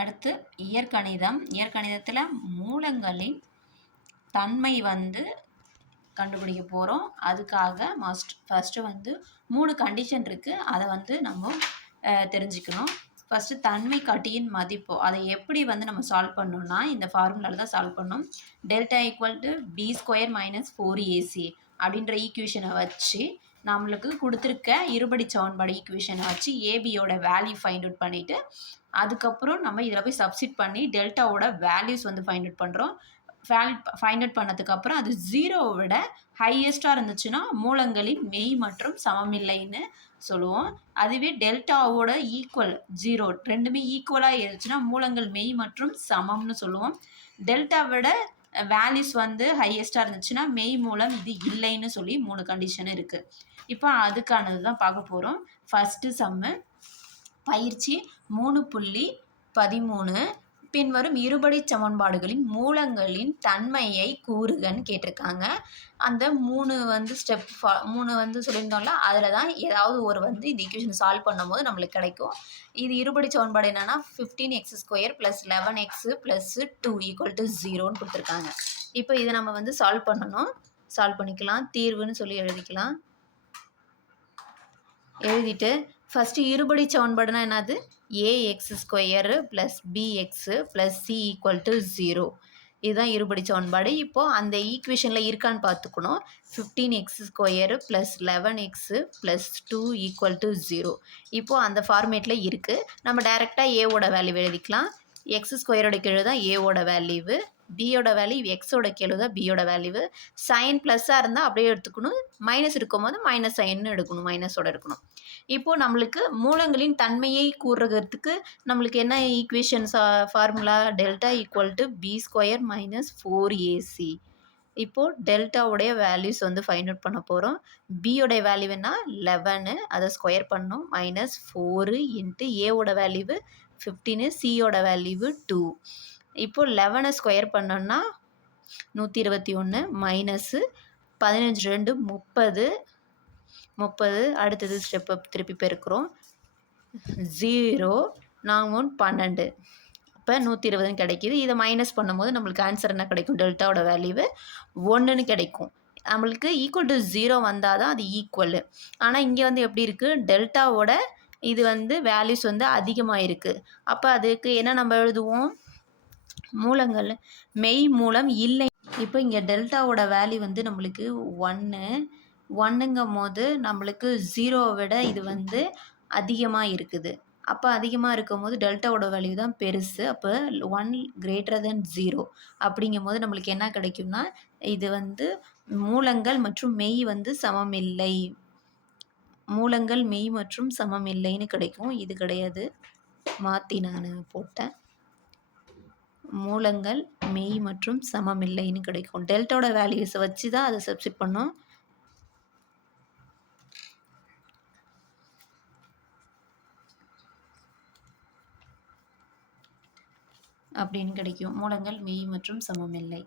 அடுத்து இயற்கணிதம். இயற்கணிதத்தில் மூலங்களின் தன்மை வந்து கண்டுபிடிக்க போகிறோம் அதுக்காக மஸ்ட் ஃபஸ்ட்டு வந்து மூணு கண்டிஷன் இருக்குது அதை வந்து நம்ம தெரிஞ்சுக்கணும். ஃபஸ்ட்டு தன்மை கட்டியின் மதிப்பு. அதை எப்படி வந்து நம்ம சால்வ் பண்ணோம்னா இந்த ஃபார்முலாவில் தான் சால்வ் பண்ணோம். Delta equal to B square minus four AC அப்படின்ற ஈக்குவேஷனை வச்சு நம்மளுக்கு கொடுத்துருக்க இருபடி சமன்பாடு ஈக்குவேஷனை வச்சு ஏபியோட வேல்யூ ஃபைண்ட் அவுட் பண்ணிவிட்டு அதுக்கப்புறம் நம்ம இதில் போய் சப்ஸ்டிட் பண்ணி டெல்டாவோட வேல்யூஸ் வந்து ஃபைண்ட் அவுட் பண்ணுறோம் ஃபைண்ட் அவுட் பண்ணதுக்கப்புறம் அது ஜீரோவை விட ஹையஸ்ட்டாக இருந்துச்சுன்னா மூலங்களின் மெய் மற்றும் சமமில்லைன்னு சொல்லுவோம். அதுவே டெல்டாவோட ஈக்குவல் ஜீரோ ரெண்டுமே ஈக்குவலாக இருந்துச்சுன்னா மூலங்கள் மெய் மற்றும் சமம்னு சொல்லுவோம். டெல்டா விட வேல்யூஸ் வந்து ஹையஸ்ட்டாக இருந்துச்சுன்னா மெய் மூலம் இது இல்லைன்னு சொல்லி மூணு கண்டிஷன் இருக்குது இப்போ அதுக்கானது தான் பார்க்க போகிறோம் ஃபஸ்ட்டு சம்மு பயிற்சி மூணு புள்ளி பதிமூணு. பின்வரும் இருபடி சமன்பாடுகளின் மூலங்களின் தன்மையை கூறுகன்னு கேட்டிருக்காங்க. அந்த மூணு வந்து ஸ்டெப் ஃபா மூணு வந்து சொல்லியிருந்தோம்ல அதில் தான் ஏதாவது ஒரு வந்து இந்த ஈக்குவேஷன் சால்வ் பண்ணும்போது நம்மளுக்கு கிடைக்கும். இது இருபடி சமன்பாடு என்னென்னா fifteen X square plus eleven X plus two equal to ஜீரோன்னு கொடுத்துருக்காங்க. இப்போ இதை நம்ம வந்து சால்வ் பண்ணணும். சால்வ் பண்ணிக்கலாம் தீர்வுன்னு சொல்லி எழுதிக்கலாம். எழுதிட்டு ஃபஸ்ட்டு இருபடி சமன்பாடுனா என்னது? A X square plus B X plus C equal to zero இதுதான் இருபடி சமன்பாடு. இப்போது அந்த ஈக்குவேஷனில் இருக்கான்னு பார்த்துக்கணும். Fifteen X square plus eleven X plus two equal to zero இப்போது அந்த ஃபார்மேட்டில் இருக்குது நம்ம டைரெக்டாக ஏவோட வேல்யூ எழுதிக்கலாம். எக்ஸ் ஸ்கொயரோட கீழே தான் ஏவோட வேல்யூவு பியோட வேல்யூ எக்ஸோட கேளு தான் பியோட வேல்யூவு சைன் ப்ளஸ்ஸாக இருந்தால் அப்படியே எடுத்துக்கணும். மைனஸ் இருக்கும்போது மைனஸ் சைன்னு எடுக்கணும் மைனஸோட எடுக்கணும். இப்போது நம்மளுக்கு மூலங்களின் தன்மையை கூறுறதுக்கு நம்மளுக்கு என்ன equations formula delta equal to B square minus four AC இப்போது டெல்டாவுடைய வேல்யூஸ் வந்து ஃபைண்ட் அவுட் பண்ண போகிறோம் பியோடைய வேல்யூன்னா லெவனு அதை ஸ்கொயர் பண்ணும். மைனஸ் ஃபோரு இன்ட்டு ஏவோட வேல்யூவு ஃபிஃப்டீனு சியோட வேல்யூவு டூ இப்போது லெவனை ஸ்கொயர் பண்ணோன்னா நூற்றி இருபத்தி ஒன்று மைனஸு பதினஞ்சு ரெண்டு முப்பது முப்பது அடுத்தது ஸ்டெப்பை திருப்பி பெருக்கிறோம். ஜீரோ நாங்கள் பன்னெண்டு. இப்போ நூற்றி இருபதுன்னு கிடைக்கிது. இதை மைனஸ் பண்ணும்போது நம்மளுக்கு ஆன்சர் என்ன கிடைக்கும்? டெல்டாவோட வேல்யூவு ஒன்றுன்னு கிடைக்கும். நம்மளுக்கு ஈக்குவல் டு ஜீரோ வந்தால் தான் அது ஈக்குவலு ஆனால் இங்கே வந்து எப்படி இருக்குது டெல்டாவோட இது வந்து வேல்யூஸ் வந்து அதிகமாக இருக்குது அப்போ அதுக்கு என்ன நம்ம எழுதுவோம்? மூலங்கள் மெய் மூலம் இல்லை. இப்போ இங்கே டெல்டாவோட வேல்யூ வந்து நம்மளுக்கு ஒன்று. ஒன்றுங்கும் போது நம்மளுக்கு ஜீரோவை விட இது வந்து அதிகமாக இருக்குது. அப்போ அதிகமாக இருக்கும் போது டெல்டாவோட வேல்யூ தான் பெருசு. அப்போ ஒன் கிரேட்டர் தென் ஜீரோ அப்படிங்கும் போது நம்மளுக்கு என்ன கிடைக்கும்னா இது வந்து மூலங்கள் மற்றும் மெய் வந்து சமமில்லை. மூலங்கள் மெய் மற்றும் சமமில்லைன்னு கிடைக்கும். இது கிடையாது. மாற்றி நான் போட்டேன். மூலங்கள் மெய் மற்றும் சமமில்லைன்னு கிடைக்கும். டெல்டாவோட வேல்யூஸை வச்சு தான் அதை சப்ஸ்டிட் பண்ணோம். அப்படின்னு கிடைக்கும். மூலங்கள் மெய் மற்றும் சமமில்லை